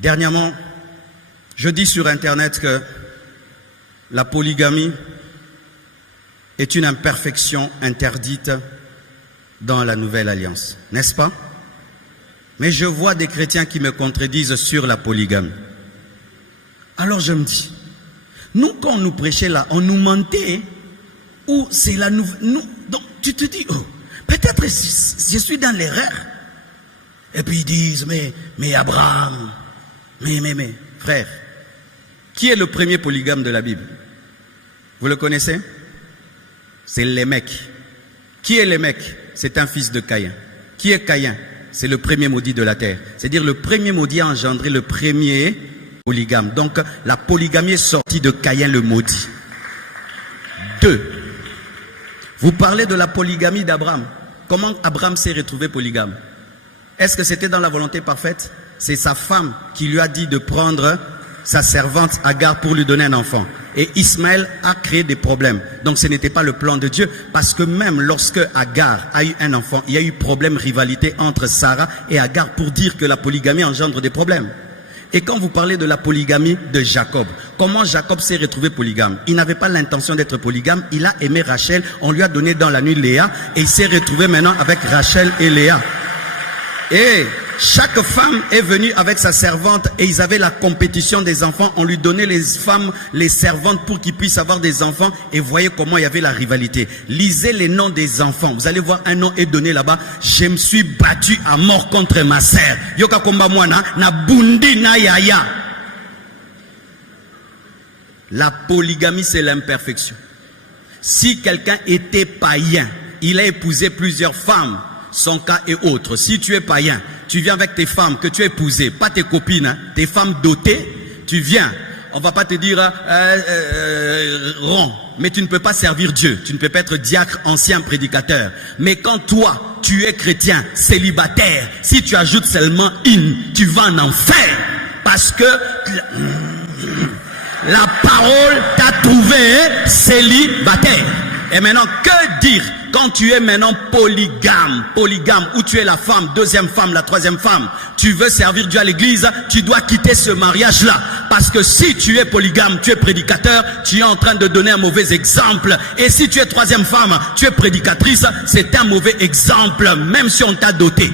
Dernièrement, je dis sur Internet que la polygamie est une imperfection interdite dans la Nouvelle Alliance, n'est-ce pas? Mais je vois des chrétiens qui me contredisent sur la polygamie. Alors je me dis, nous quand on nous prêchait là, on nous mentait, ou c'est la nouvelle... Donc tu te dis, oh, peut-être je suis dans l'erreur. Et puis ils disent, mais Abraham, mais, frère, qui est le premier polygame de la Bible? Vous le connaissez? C'est Lémec. Qui est Lémec? C'est un fils de Caïn. Qui est Caïn? C'est le premier maudit de la terre. C'est-à-dire le premier maudit a engendré le premier polygame. Donc la polygamie est sortie de Caïn le maudit. 2. Vous parlez de la polygamie d'Abraham. Comment Abraham s'est retrouvé polygame? Est-ce que c'était dans la volonté parfaite? C'est sa femme qui lui a dit de prendre sa servante Agar pour lui donner un enfant. Et Ismaël a créé des problèmes. Donc ce n'était pas le plan de Dieu. Parce que même lorsque Agar a eu un enfant, il y a eu problème, rivalité entre Sarah et Agar pour dire que la polygamie engendre des problèmes. Et quand vous parlez de la polygamie de Jacob, comment Jacob s'est retrouvé polygame? Il n'avait pas l'intention d'être polygame, il a aimé Rachel, on lui a donné dans la nuit Léa, et il s'est retrouvé maintenant avec Rachel et Léa. Et chaque femme est venue avec sa servante et ils avaient la compétition des enfants. On lui donnait les femmes, les servantes pour qu'ils puissent avoir des enfants. Et voyez comment il y avait la rivalité. Lisez les noms des enfants. Vous allez voir un nom est donné là-bas. Je me suis battu à mort contre ma sœur. Yoka komba mwana na bundi na yaya. La polygamie, c'est l'imperfection. Si quelqu'un était païen, il a épousé plusieurs femmes. Son cas est autre. Si tu es païen, tu viens avec tes femmes que tu as épousées, pas tes copines, hein, tes femmes dotées, tu viens. On va pas te dire rond, mais tu ne peux pas servir Dieu. Tu ne peux pas être diacre, ancien prédicateur. Mais quand toi, tu es chrétien, célibataire, si tu ajoutes seulement une, tu vas en enfer. Parce que la parole t'a trouvé célibataire. Et maintenant, que dire quand tu es maintenant polygame, où tu es la femme, deuxième femme, la troisième femme, tu veux servir Dieu à l'église, tu dois quitter ce mariage-là. Parce que si tu es polygame, tu es prédicateur, tu es en train de donner un mauvais exemple. Et si tu es troisième femme, tu es prédicatrice, c'est un mauvais exemple, même si on t'a doté.